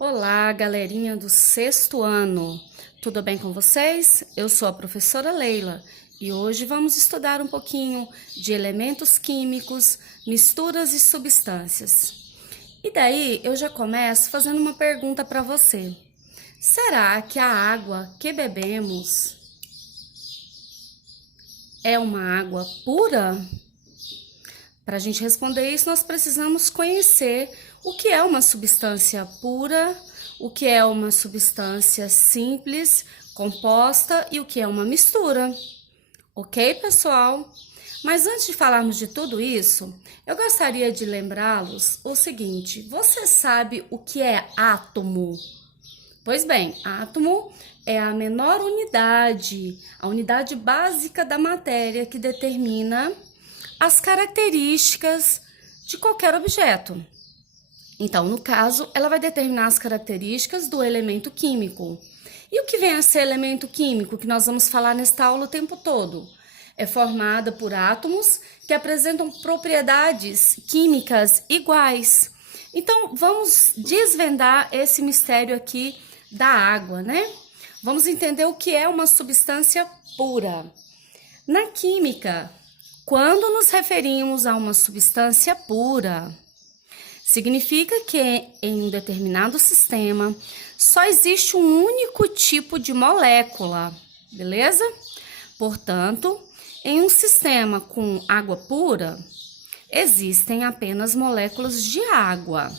Olá, galerinha do sexto ano. Tudo bem com vocês? Eu sou a professora Leila e hoje vamos estudar um pouquinho de elementos químicos, misturas e substâncias. E daí eu já começo fazendo uma pergunta para você. Será que a água que bebemos é uma água pura? Para a gente responder isso, nós precisamos conhecer o que é uma substância pura, o que é uma substância simples, composta e o que é uma mistura. Ok, pessoal? Mas antes de falarmos de tudo isso, eu gostaria de lembrá-los o seguinte: você sabe o que é átomo? Pois bem, átomo é a menor unidade, a unidade básica da matéria que determina as características de qualquer objeto. Então, no caso, ela vai determinar as características do elemento químico. E o que vem a ser elemento químico, que nós vamos falar nesta aula o tempo todo? É formada por átomos que apresentam propriedades químicas iguais. Então, vamos desvendar esse mistério aqui da água, né? Vamos entender o que é uma substância pura. Na química, quando nos referimos a uma substância pura, significa que em um determinado sistema só existe um único tipo de molécula, beleza? Portanto, em um sistema com água pura, existem apenas moléculas de água.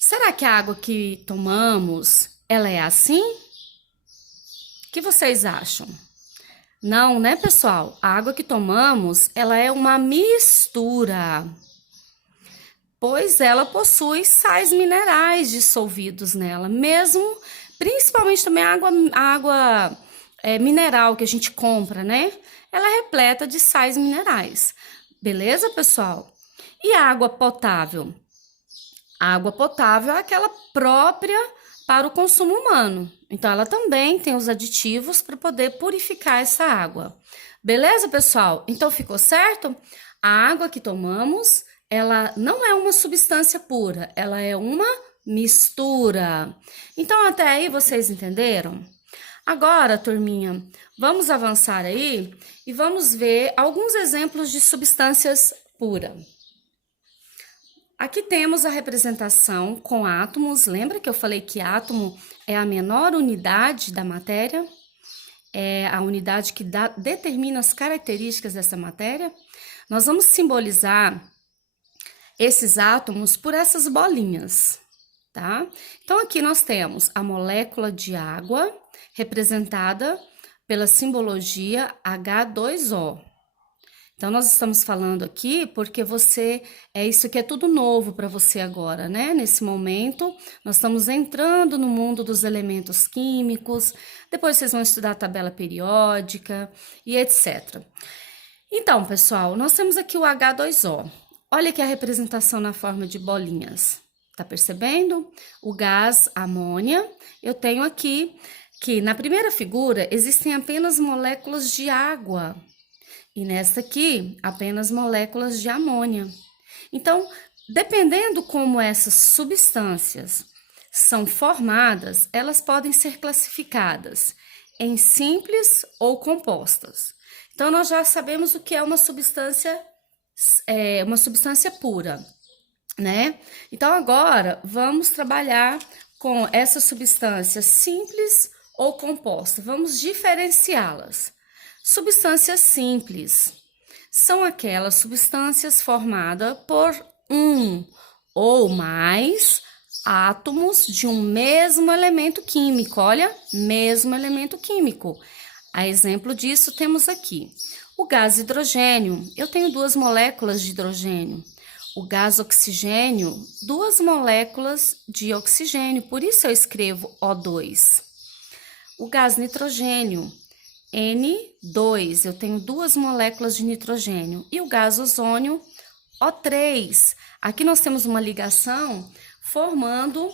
Será que a água que tomamos, ela é assim? O que vocês acham? Não, né, pessoal? A água que tomamos, ela é uma mistura, pois ela possui sais minerais dissolvidos nela, mesmo, principalmente também a água mineral que a gente compra, né? Ela é repleta de sais minerais. Beleza, pessoal? E a água potável? A água potável é aquela própria para o consumo humano. Então, ela também tem os aditivos para poder purificar essa água. Beleza, pessoal? Então, ficou certo? A água que tomamos, ela não é uma substância pura, ela é uma mistura. Então, até aí vocês entenderam? Agora, turminha, vamos avançar aí e vamos ver alguns exemplos de substâncias puras. Aqui temos a representação com átomos. Lembra que eu falei que átomo é a menor unidade da matéria? É a unidade que determina as características dessa matéria. Nós vamos simbolizar esses átomos por essas bolinhas, tá? Então, aqui nós temos a molécula de água, representada pela simbologia H2O. Então, nós estamos falando aqui porque isso aqui é tudo novo para você agora, né? Nesse momento, nós estamos entrando no mundo dos elementos químicos, depois vocês vão estudar a tabela periódica e etc. Então, pessoal, nós temos aqui o H2O. Olha aqui a representação na forma de bolinhas. Tá percebendo? O gás amônia, eu tenho aqui que na primeira figura existem apenas moléculas de água. E nesta aqui, apenas moléculas de amônia. Então, dependendo como essas substâncias são formadas, elas podem ser classificadas em simples ou compostas. Então, nós já sabemos o que é uma substância pura, né? Então, agora, vamos trabalhar com essas substâncias simples ou compostas. Vamos diferenciá-las. Substâncias simples são aquelas substâncias formadas por um ou mais átomos de um mesmo elemento químico. Olha, mesmo elemento químico. A exemplo disso, temos aqui o gás hidrogênio. Eu tenho duas moléculas de hidrogênio. O gás oxigênio, duas moléculas de oxigênio, por isso eu escrevo O2. O gás nitrogênio, N2, eu tenho duas moléculas de nitrogênio. E o gás ozônio, O3. Aqui nós temos uma ligação formando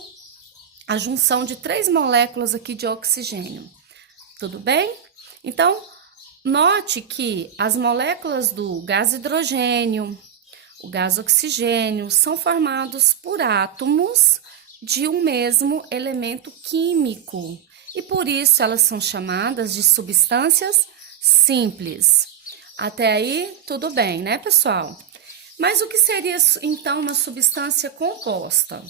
a junção de três moléculas aqui de oxigênio. Tudo bem? Então, note que as moléculas do gás hidrogênio, o gás oxigênio, são formados por átomos de um mesmo elemento químico. E por isso elas são chamadas de substâncias simples. Até aí, tudo bem, né, pessoal? Mas o que seria, então, uma substância composta?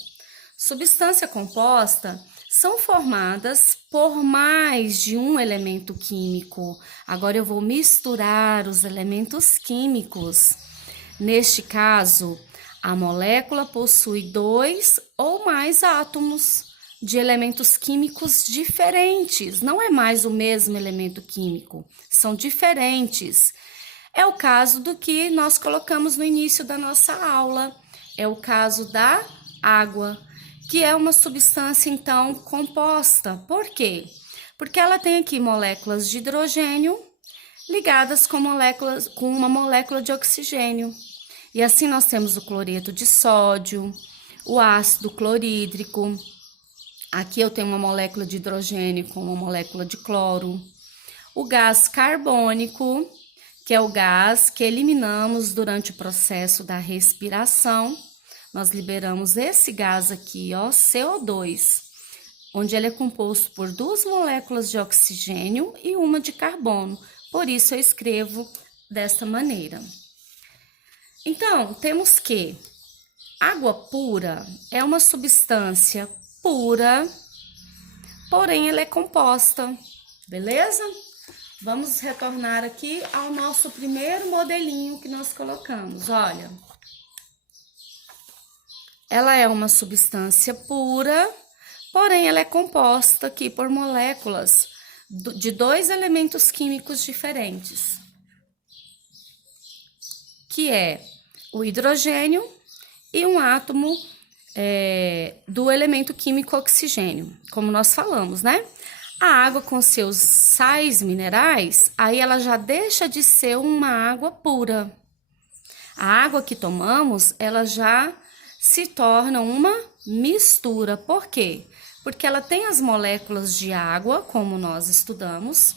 Substância composta são formadas por mais de um elemento químico. Agora eu vou misturar os elementos químicos. Neste caso, a molécula possui 2 ou mais átomos de elementos químicos diferentes. Não é mais o mesmo elemento químico, são diferentes. É o caso do que nós colocamos no início da nossa aula. É o caso da água, que é uma substância, então, composta. Por quê? Porque ela tem aqui moléculas de hidrogênio ligadas com uma molécula de oxigênio. E assim nós temos o cloreto de sódio, o ácido clorídrico. Aqui eu tenho uma molécula de hidrogênio com uma molécula de cloro. O gás carbônico, que é o gás que eliminamos durante o processo da respiração. Nós liberamos esse gás aqui, ó, CO2, onde ele é composto por 2 moléculas de oxigênio e uma de carbono. Por isso eu escrevo desta maneira. Então, temos que água pura é uma substância pura, porém ela é composta, beleza? Vamos retornar aqui ao nosso primeiro modelinho que nós colocamos, olha. Ela é uma substância pura, porém ela é composta aqui por moléculas de 2 elementos químicos diferentes, que é o hidrogênio e um átomo do elemento químico oxigênio, como nós falamos, né? A água com seus sais minerais, aí ela já deixa de ser uma água pura. A água que tomamos, ela já se torna uma mistura. Por quê? Porque ela tem as moléculas de água, como nós estudamos,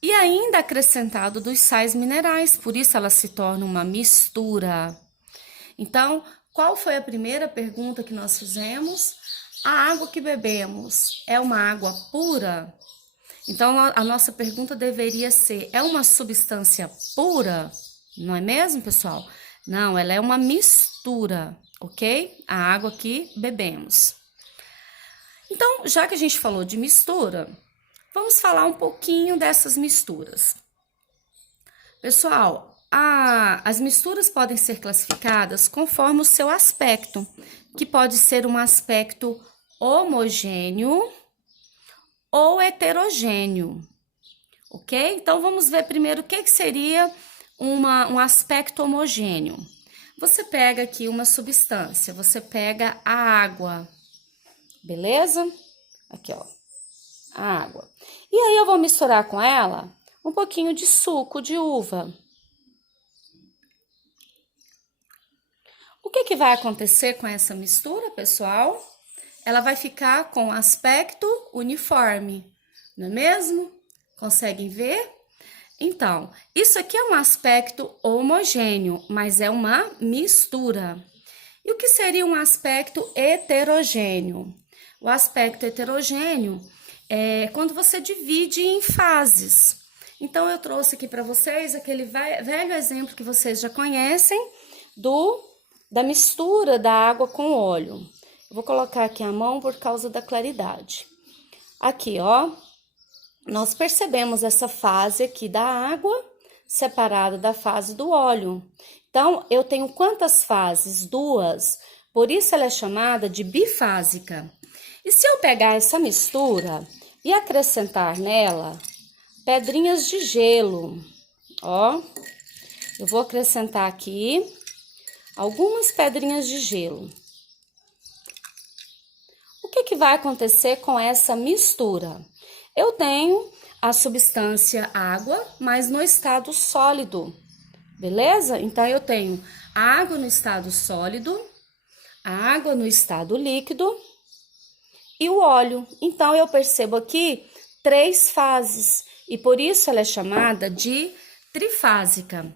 e ainda acrescentado dos sais minerais, por isso ela se torna uma mistura. Então, qual foi a primeira pergunta que nós fizemos? A água que bebemos é uma água pura? Então, a nossa pergunta deveria ser: é uma substância pura? Não é mesmo, pessoal? Não, ela é uma mistura, ok? A água que bebemos. Então, já que a gente falou de mistura, vamos falar um pouquinho dessas misturas. Pessoal, as misturas podem ser classificadas conforme o seu aspecto, que pode ser um aspecto homogêneo ou heterogêneo, ok? Então, vamos ver primeiro o que seria um aspecto homogêneo. Você pega aqui uma substância, você pega a água, beleza? Aqui, ó, a água. E aí eu vou misturar com ela um pouquinho de suco de uva. O que vai acontecer com essa mistura, pessoal? Ela vai ficar com aspecto uniforme, não é mesmo? Conseguem ver? Então, isso aqui é um aspecto homogêneo, mas é uma mistura. E o que seria um aspecto heterogêneo? O aspecto heterogêneo é quando você divide em fases. Então, eu trouxe aqui para vocês aquele velho exemplo que vocês já conhecem da mistura da água com óleo. Eu vou colocar aqui a mão por causa da claridade. Aqui, ó, nós percebemos essa fase aqui da água separada da fase do óleo. Então, eu tenho quantas fases? 2. Por isso, ela é chamada de bifásica. E se eu pegar essa mistura e acrescentar nela pedrinhas de gelo, ó, eu vou acrescentar aqui algumas pedrinhas de gelo. O que vai acontecer com essa mistura? Eu tenho a substância água, mas no estado sólido, beleza? Então, eu tenho a água no estado sólido, a água no estado líquido e o óleo. Então, eu percebo aqui 3 fases e por isso ela é chamada de trifásica,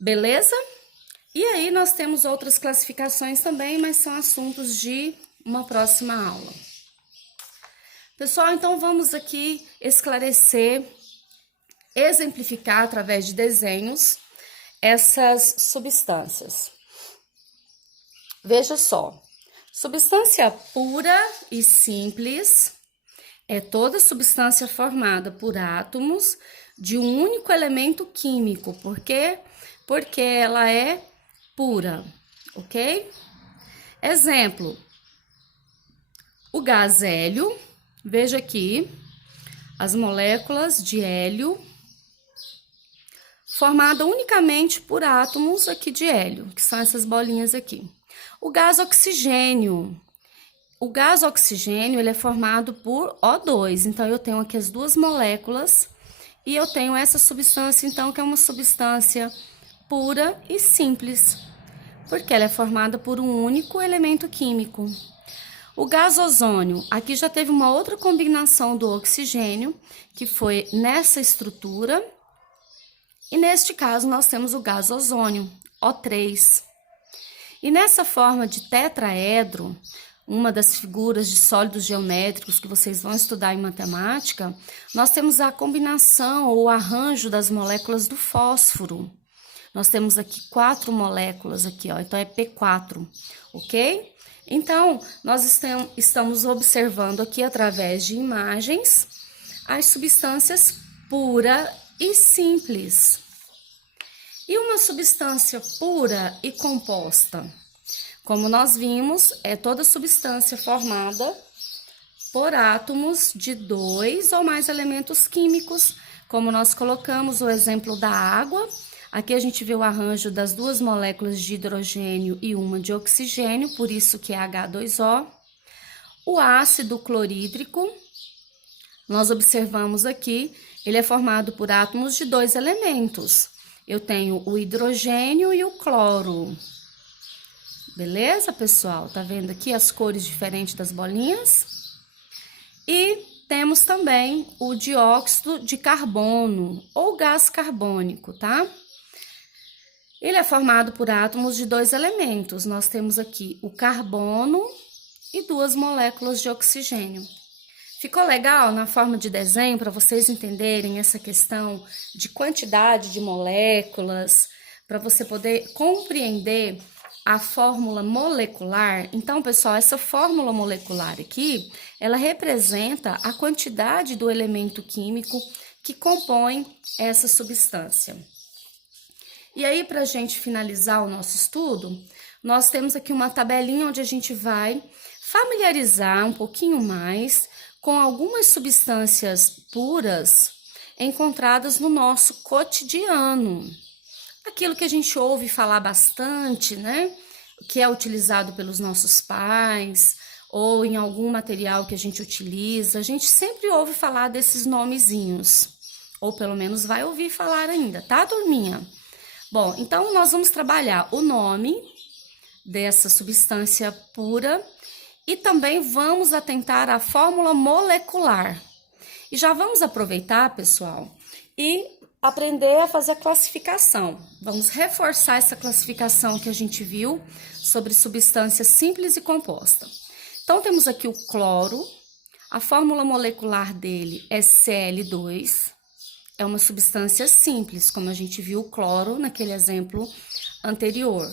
beleza? E aí, nós temos outras classificações também, mas são assuntos de uma próxima aula. Pessoal, então vamos aqui esclarecer, exemplificar através de desenhos essas substâncias. Veja só, substância pura e simples é toda substância formada por átomos de um único elemento químico. Por quê? Porque ela é pura, ok? Exemplo, o gás hélio, veja aqui, as moléculas de hélio formada unicamente por átomos aqui de hélio, que são essas bolinhas aqui. O gás oxigênio. O gás oxigênio, ele é formado por O2. Então, eu tenho aqui as duas moléculas e eu tenho essa substância, então, que é uma substância pura e simples, porque ela é formada por um único elemento químico. O gás ozônio, aqui já teve uma outra combinação do oxigênio, que foi nessa estrutura. E neste caso, nós temos o gás ozônio, O3. E nessa forma de tetraedro, uma das figuras de sólidos geométricos que vocês vão estudar em matemática, nós temos a combinação ou o arranjo das moléculas do fósforo. Nós temos aqui 4 moléculas aqui, ó, então é P4, ok? Então, nós estamos observando aqui através de imagens as substâncias pura e simples. E uma substância pura e composta? Como nós vimos, é toda substância formada por átomos de 2 ou mais elementos químicos, como nós colocamos o exemplo da água. Aqui a gente vê o arranjo das duas moléculas de hidrogênio e uma de oxigênio, por isso que é H2O. O ácido clorídrico, nós observamos aqui, ele é formado por átomos de 2 elementos. Eu tenho o hidrogênio e o cloro. Beleza, pessoal? Tá vendo aqui as cores diferentes das bolinhas? E temos também o dióxido de carbono ou gás carbônico, tá? Ele é formado por átomos de 2 elementos. Nós temos aqui o carbono e 2 moléculas de oxigênio. Ficou legal na forma de desenho para vocês entenderem essa questão de quantidade de moléculas, para você poder compreender a fórmula molecular? Então, pessoal, essa fórmula molecular aqui, ela representa a quantidade do elemento químico que compõe essa substância. E aí, para a gente finalizar o nosso estudo, nós temos aqui uma tabelinha onde a gente vai familiarizar um pouquinho mais com algumas substâncias puras encontradas no nosso cotidiano. Aquilo que a gente ouve falar bastante, né? Que é utilizado pelos nossos pais ou em algum material que a gente utiliza. A gente sempre ouve falar desses nomezinhos, ou pelo menos vai ouvir falar ainda, tá, turminha? Bom, então nós vamos trabalhar o nome dessa substância pura e também vamos atentar à fórmula molecular. E já vamos aproveitar, pessoal, e aprender a fazer a classificação. Vamos reforçar essa classificação que a gente viu sobre substância simples e composta. Então, temos aqui o cloro, a fórmula molecular dele é Cl2, é uma substância simples, como a gente viu o cloro naquele exemplo anterior.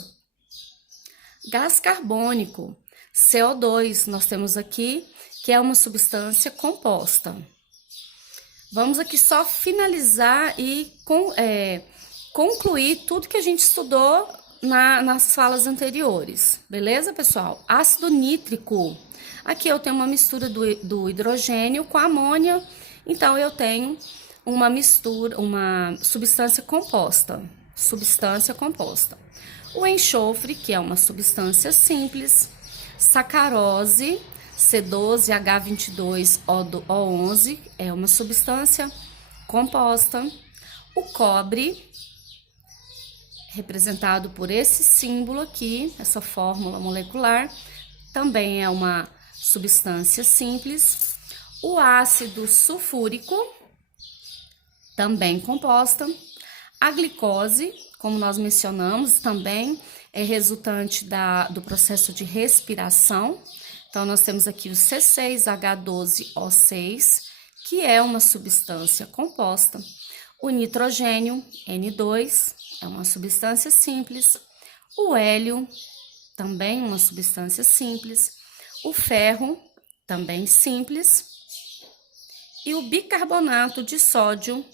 Gás carbônico, CO2, nós temos aqui, que é uma substância composta. Vamos aqui só finalizar e concluir tudo que a gente estudou nas falas anteriores, beleza, pessoal? Ácido nítrico, aqui eu tenho uma mistura do hidrogênio com a amônia, então eu tenho uma mistura, uma substância composta. O enxofre, que é uma substância simples, sacarose, C12H22O11, é uma substância composta. O cobre, representado por esse símbolo aqui, essa fórmula molecular, também é uma substância simples. O ácido sulfúrico, também composta. A glicose, como nós mencionamos, também é resultante do processo de respiração. Então, nós temos aqui o C6H12O6, que é uma substância composta. O nitrogênio, N2, é uma substância simples. O hélio, também uma substância simples. O ferro, também simples. E o bicarbonato de sódio,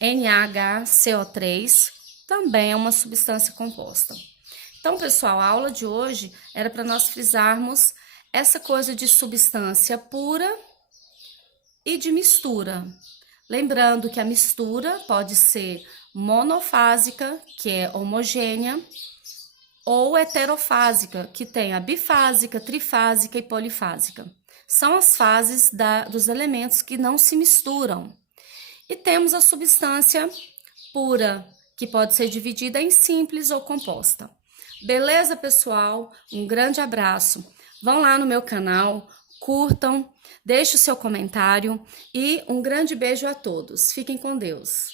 NaHCO3, também é uma substância composta. Então, pessoal, a aula de hoje era para nós frisarmos essa coisa de substância pura e de mistura. Lembrando que a mistura pode ser monofásica, que é homogênea, ou heterofásica, que tem a bifásica, trifásica e polifásica. São as fases dos elementos que não se misturam. E temos a substância pura, que pode ser dividida em simples ou composta. Beleza, pessoal? Um grande abraço. Vão lá no meu canal, curtam, deixem o seu comentário e um grande beijo a todos. Fiquem com Deus.